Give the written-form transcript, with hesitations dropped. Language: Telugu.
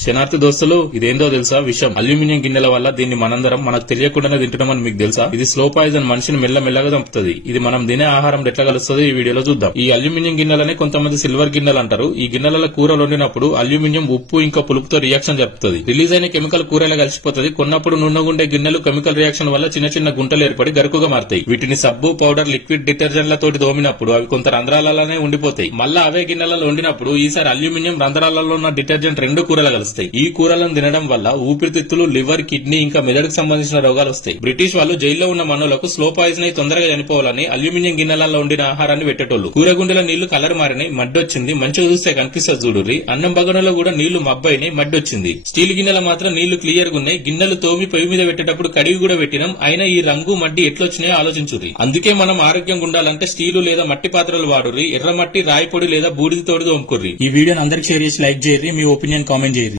శనార్థి దోస్తులు, ఇదేందో తెలుసా విషయం? అల్యూమినియం గిన్నెల వల్ల దీన్ని మనందరం మనకు తెలియకుండానే తింటున్నామని మీకు తెలుసా? ఇది స్లో పాయిజన్, మనిషిని మెల్లమెల్లగా చంపుతుంది. ఇది మనం తినే ఆహారం ఎట్లా కలుస్తుందో ఈ వీడియోలో చూద్దాం. ఈ అల్యూమినియం గిన్నెలని కొంతమంది సిల్వర్ గిన్నెలు అంటారు. ఈ గిన్నెల కూరలు వండినప్పుడు అల్యూమినియం ఉప్పు ఇంకా పులుపుతో రియాక్షన్ జరుపుతుంది. రిలీజ్ అయిన కెమికల్ కూరలా కలిసిపోతుంది. కొన్నప్పుడు నున్నగుండే గిన్నెలు కెమికల్ రియాక్షన్ వల్ల చిన్న చిన్న గుంటలు ఏర్పడి గరుకుగా మారుతాయి. వీటిని సబ్బు, పౌడర్, లిక్విడ్ డిటర్జెంట్లతోటి దోమినప్పుడు అవి కొంత రంధ్రాలలోనే ఉండిపోతాయి. మళ్ళా అవే గిన్నెలలో వండినప్పుడు ఈసారి అల్యూమినియం రంధ్రాలలో ఉన్న డిటర్జెంట్ రెండు కూరలు కలుస్తాయి. ఈ కూరలను తినడం వల్ల ఊపిరితిత్తులు, లివర్, కిడ్నీ ఇంకా మెదడుకు సంబంధించిన రోగాలు వస్తాయి. బ్రిటిష్ వాళ్ళు జైల్లో ఉన్న మనులకు స్లో పాయిజన్ అయి తొందరగా చనిపోవాలని అల్యూమినియం గిన్నెలలో వండిన ఆహారాన్ని పెట్టేటోళ్లు. కూరగుండెల నీళ్లు కలర్ మారినాయి, మడ్డొచ్చింది. మంచిగా చూస్తే కనిపిస్తుంది చూడుర్రి. అన్నం బగనలో కూడా నీళ్లు మబ్బైనాయి, మడ్డొచ్చింది. స్టీల్ గిన్నెల మాత్రం నీళ్లు క్లియర్ గా ఉన్నాయి. గిన్నెలు తోమి పొయ్యి మీద పెట్టేటప్పుడు కడిగి కూడా పెట్టినాం. అయినా ఈ రంగు మడ్డి ఎట్లొచ్చినాయో ఆలోచించుర్రి. అందుకే మనం ఆరోగ్యంగా ఉండాలంటే స్టీలు లేదా మట్టి పాత్రలు వాడుర్రి. ఎర్రమట్టి, రాయి పొడి లేదా బూడిద తోడి తోముకుర్రి. ఈ వీడియోని అందరికి షేర్ చేసి లైక్ చేయర్రి. మీ ఒపీనియన్ కామెంట్ చేయర్రి.